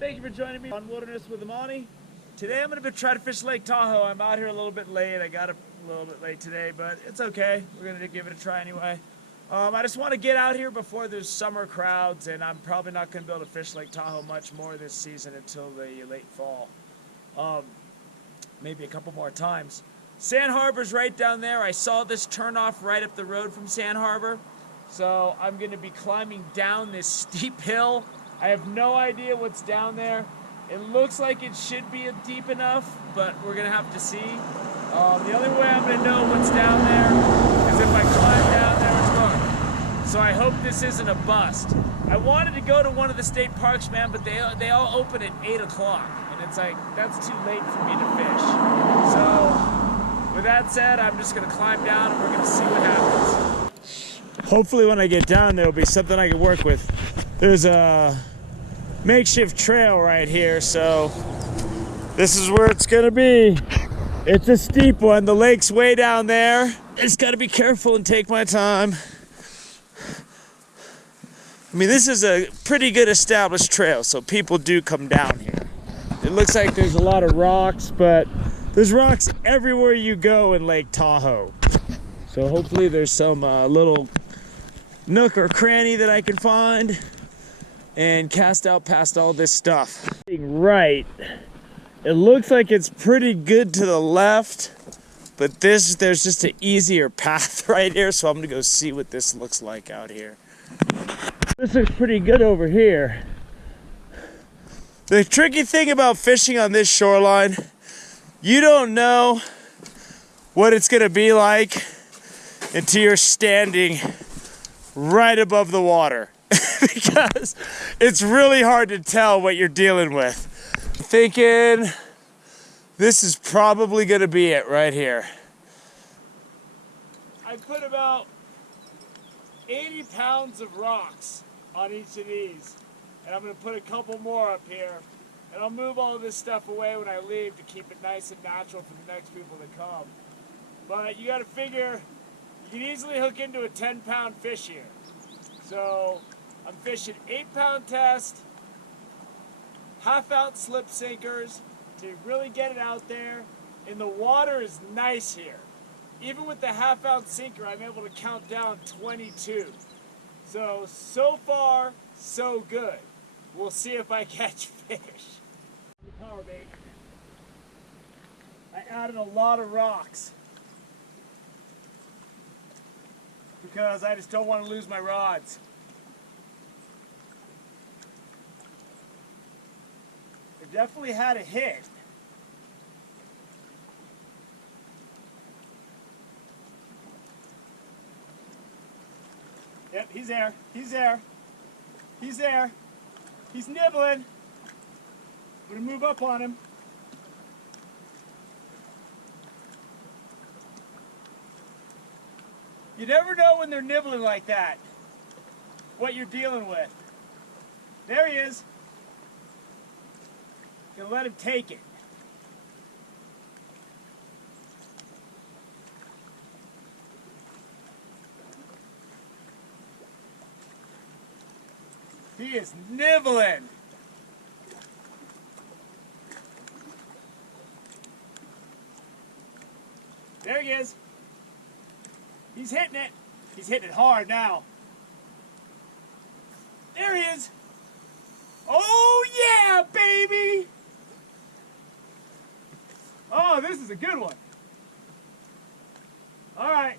Thank you for joining me on Wilderness with Amani. Today I'm going to try to fish Lake Tahoe. I'm out here a little bit late. I got a little bit late today, but it's okay. We're going to give it a try anyway. I just want to get out here before there's summer crowds, and I'm probably not going to be able to fish Lake Tahoe much more this season until the late fall. Maybe a couple more times. Sand Harbor's right down there. I saw this turnoff right up the road from Sand Harbor. So I'm going to be climbing down this steep hill. I have no idea what's down there. It looks like it should be deep enough, but we're going to have to see. The only way I'm going to know what's down there is if I climb down there and look. So I hope this isn't a bust. I wanted to go to one of the state parks, man, but they all open at 8 o'clock. And it's like, that's too late for me to fish. So with that said, I'm just going to climb down and we're going to see what happens. Hopefully when I get down, there'll be something I can work with. There's a makeshift trail right here, so this is where it's gonna be. It's a steep one. The lake's way down there. I just gotta be careful and take my time. I mean, this is a pretty good established trail, so people do come down here. It looks like there's a lot of rocks, but there's rocks everywhere you go in Lake Tahoe. So hopefully there's some little nook or cranny that I can find and cast out past all this stuff. Right, it looks like it's pretty good to the left, but there's just an easier path right here, so I'm gonna go see what this looks like out here. This looks pretty good over here. The tricky thing about fishing on this shoreline, you don't know what it's gonna be like until you're standing right above the water. Because it's really hard to tell what you're dealing with. I'm thinking this is probably gonna be it right here. I put about 80 pounds of rocks on each of these, and I'm gonna put a couple more up here, and I'll move all this stuff away when I leave to keep it nice and natural for the next people to come. But you gotta figure, you can easily hook into a 10-pound fish here. So I'm fishing 8-pound test, half-ounce slip sinkers to really get it out there. And the water is nice here. Even with the half-ounce sinker, I'm able to count down 22. So far, so good. We'll see if I catch fish. Power bait. I added a lot of rocks because I just don't want to lose my rods. Definitely had a hit. Yep, he's there. He's there. He's there. He's nibbling. I'm gonna move up on him. You never know when they're nibbling like that, what you're dealing with. There he is. Gonna let him take it. He is nibbling. There he is. He's hitting it. He's hitting it hard now. There he is. Oh yeah, baby! Oh, this is a good one. All right.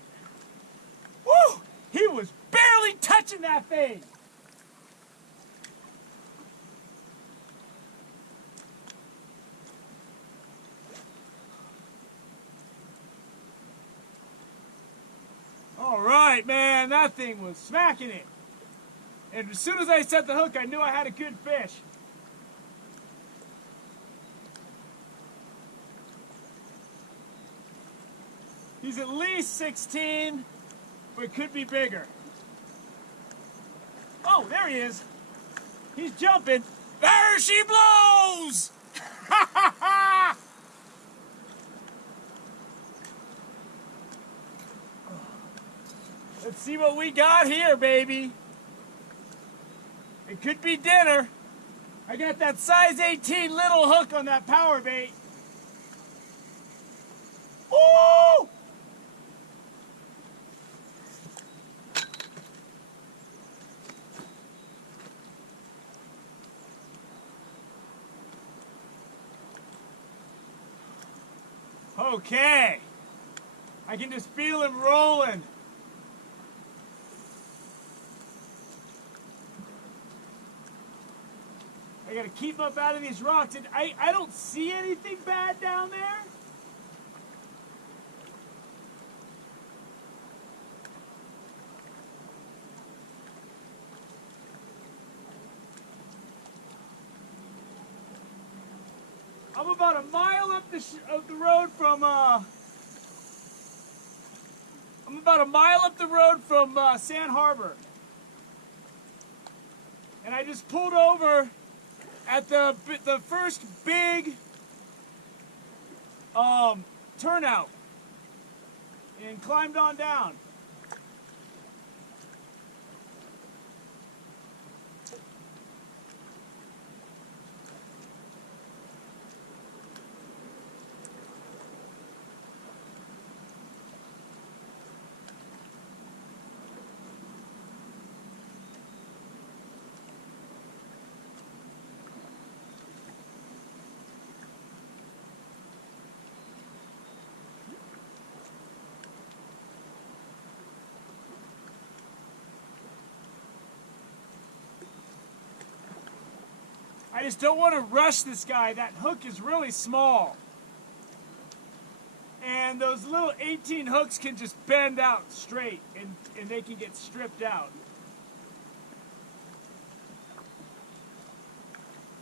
Woo! He was barely touching that thing. All right, man, that thing was smacking it. And as soon as I set the hook, I knew I had a good fish. He's at least 16, but it could be bigger. Oh, there he is. He's jumping. There she blows! Let's see what we got here, baby. It could be dinner. I got that size 18 little hook on that power bait. Ooh! Okay. I can just feel him rolling. I gotta keep up out of these rocks, and I don't see anything bad down there. I'm about a mile up the road from Sand Harbor, and I just pulled over at the first big turnout and climbed on down. I just don't want to rush this guy. That hook is really small. And those little 18 hooks can just bend out straight and they can get stripped out.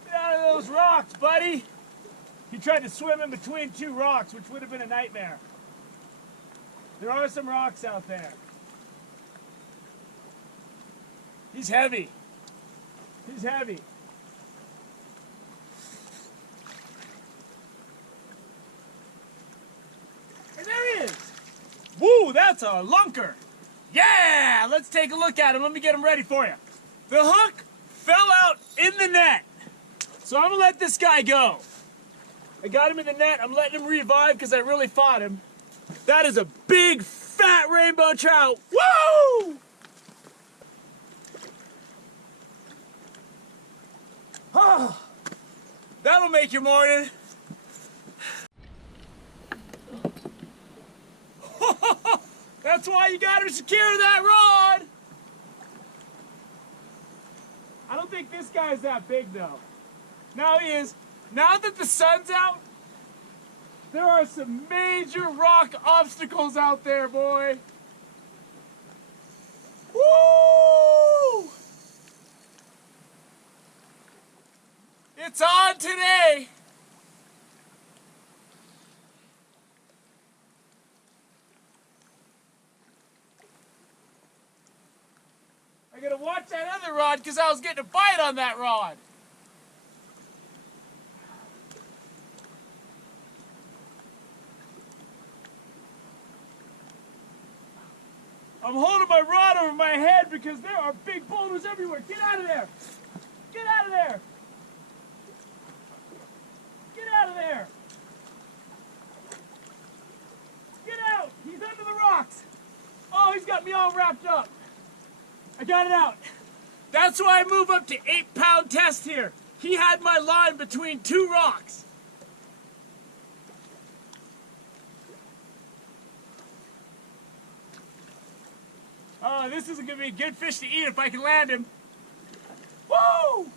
Get out of those rocks, buddy. He tried to swim in between two rocks, which would have been a nightmare. There are some rocks out there. He's heavy. He's heavy. And there he is. Woo, that's a lunker. Yeah, let's take a look at him. Let me get him ready for you. The hook fell out in the net. So I'm gonna let this guy go. I got him in the net. I'm letting him revive because I really fought him. That is a big, fat rainbow trout. Woo! Oh, that'll make your morning. That's why you gotta secure that rod. I don't think this guy's that big though. Now he is. Now that the sun's out, there are some major rock obstacles out there, boy. Woo! It's on today. I gotta watch that other rod because I was getting a bite on that rod. I'm holding my rod over my head because there are big boulders everywhere. Get out of there! Get out of there! Get out of there! Get out! He's under the rocks! Oh, he's got me all wrapped up. I got it out. That's why I move up to 8-pound test here. He had my line between two rocks. Oh, this is gonna be a good fish to eat if I can land him. Woo!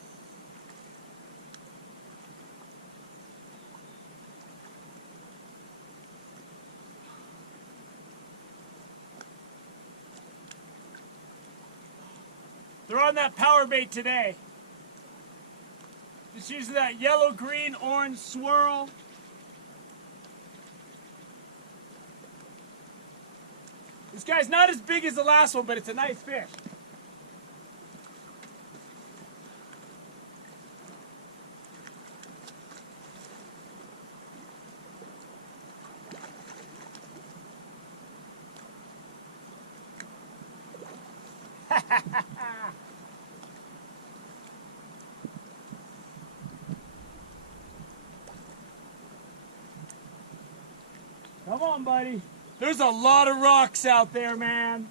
They're on that power bait today. Just using that yellow, green, orange swirl. This guy's not as big as the last one, but it's a nice fish. Come on, buddy. There's a lot of rocks out there, man.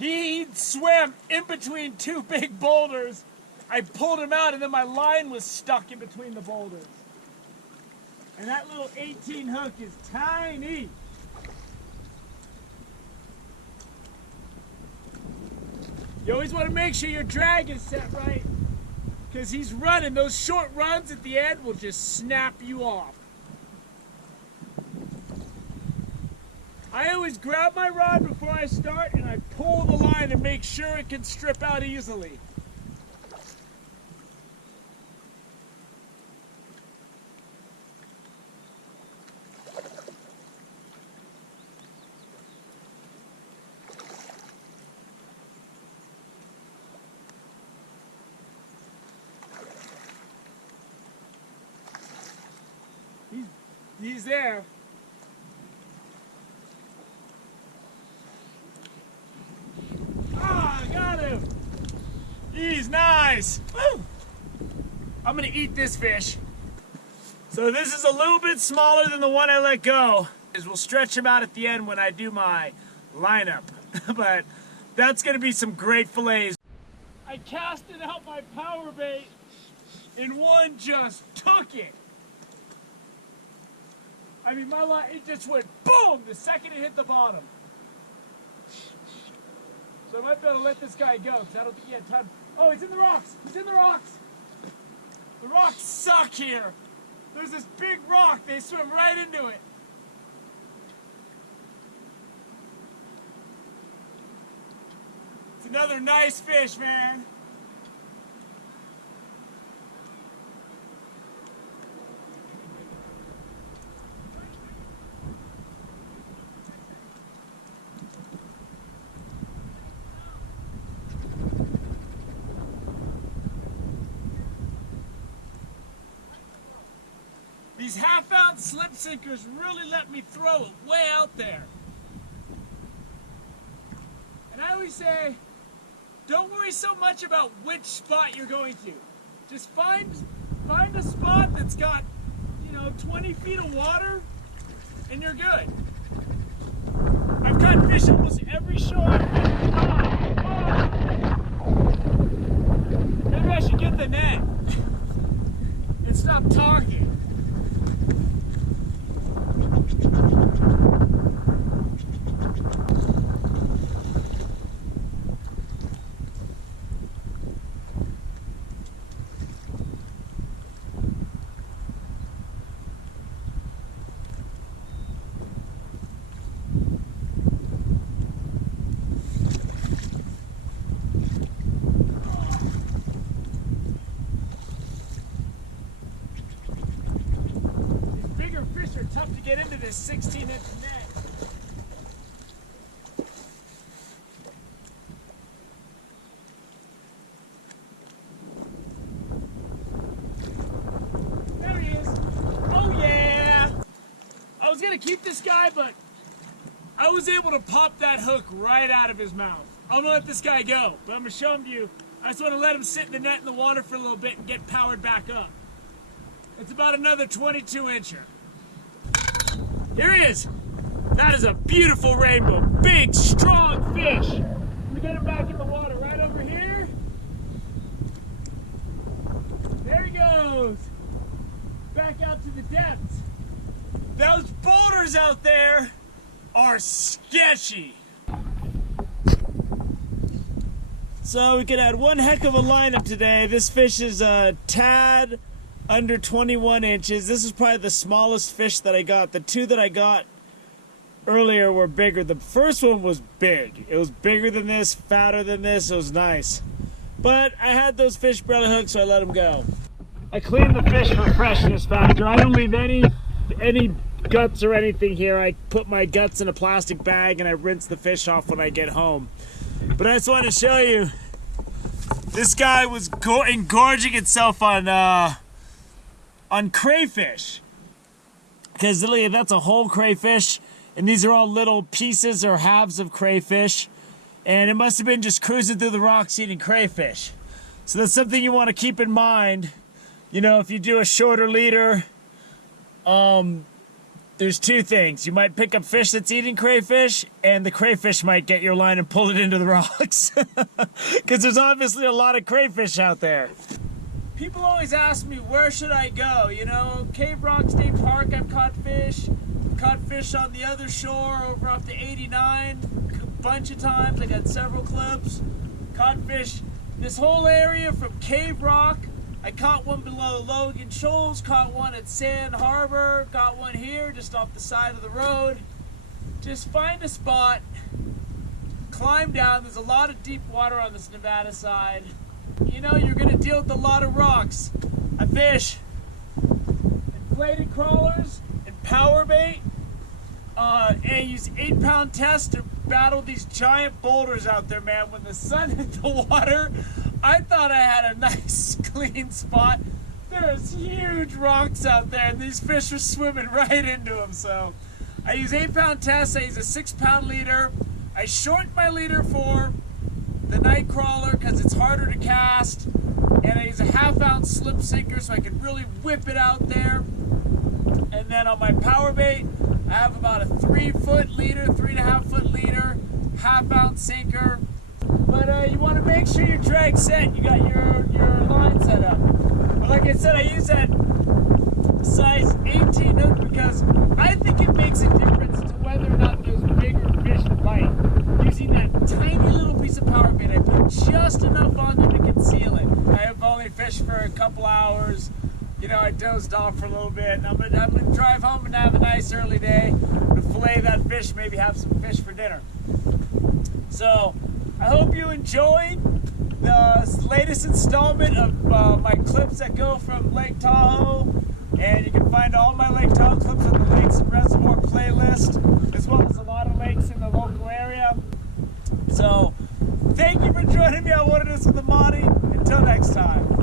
He swam in between two big boulders. I pulled him out and then my line was stuck in between the boulders. And that little 18 hook is tiny. You always want to make sure your drag is set right, because he's running. Those short runs at the end will just snap you off. I always grab my rod before I start and I pull the line and make sure it can strip out easily. He's there. Ah, I got him. He's nice. Woo. I'm gonna eat this fish. So this is a little bit smaller than the one I let go. We'll stretch him out at the end when I do my lineup. But that's gonna be some great fillets. I casted out my power bait and one just took it. I mean, my line, it just went boom the second it hit the bottom. So I might be able to let this guy go, because I don't think he had time. Oh, he's in the rocks! He's in the rocks! The rocks suck here. There's this big rock. They swim right into it. It's another nice fish, man. These half-ounce slip sinkers really let me throw it way out there. And I always say, don't worry so much about which spot you're going to. Just find a spot that's got, 20 feet of water, and you're good. I've caught fish almost every shore. Maybe I should get the net and stop talking. Tough to get into this 16-inch net. There he is. Oh yeah! I was gonna keep this guy, but I was able to pop that hook right out of his mouth. I'm gonna let this guy go, but I'm gonna show him to you. I just want to let him sit in the net in the water for a little bit and get powered back up. It's about another 22-incher. Here he is. That is a beautiful rainbow. Big, strong fish. Let me get him back in the water right over here. There he goes. Back out to the depths. Those boulders out there are sketchy. So we could add one heck of a lineup today. This fish is a tad under 21 inches. This is probably the smallest fish that I got. The two that I got earlier were bigger. The first one was big. It was bigger than this, fatter than this. It was nice. But I had those fish belly hooked, so I let them go. I cleaned the fish for freshness factor. I don't leave any guts or anything here. I put my guts in a plastic bag and I rinse the fish off when I get home. But I just wanted to show you, this guy was engorging itself on crayfish, because literally that's a whole crayfish, and these are all little pieces or halves of crayfish, and it must have been just cruising through the rocks eating crayfish. So that's something you want to keep in mind, if you do a shorter leader, there's two things. You might pick up fish that's eating crayfish, and the crayfish might get your line and pull it into the rocks. Because there's obviously a lot of crayfish out there. People always ask me, where should I go? You know, Cave Rock State Park, I've caught fish. Caught fish on the other shore over up to 89 a bunch of times. I got several clips. Caught fish this whole area from Cave Rock. I caught one below Logan Shoals, caught one at Sand Harbor, got one here just off the side of the road. Just find a spot, climb down. There's a lot of deep water on this Nevada side. You know, you're gonna deal with a lot of rocks. I fish inflated crawlers and power bait, and use 8-pound tests to battle these giant boulders out there, man. When the sun hit the water, I thought I had a nice clean spot. There's huge rocks out there, and these fish are swimming right into them. So I use 8-pound tests. I use a 6-pound leader. I shorten my leader for the night crawler because it's harder to cast, and I use a 1/2-ounce slip sinker so I can really whip it out there. And then on my power bait, I have about a 3-foot leader, 3.5-foot leader, 1/2-ounce sinker. But you want to make sure your drag's set. You got your line set up. But like I said, I use that size 18 hook because I think it makes a difference to whether or not there's bigger fish to bite. Using that tiny little piece of power bait, I put just enough on there to conceal it. I have only fished for a couple hours. You know, I dozed off for a little bit. And I'm gonna drive home and have a nice early day. To fillet that fish, maybe have some fish for dinner. So I hope you enjoyed the latest installment of my clips that go from Lake Tahoe. And you can find all my Lake Tahoe clips on the Lakes and Reservoir playlist, as well as a lot of lakes in the local area. So thank you for joining me on What It Is with Amani. Until next time.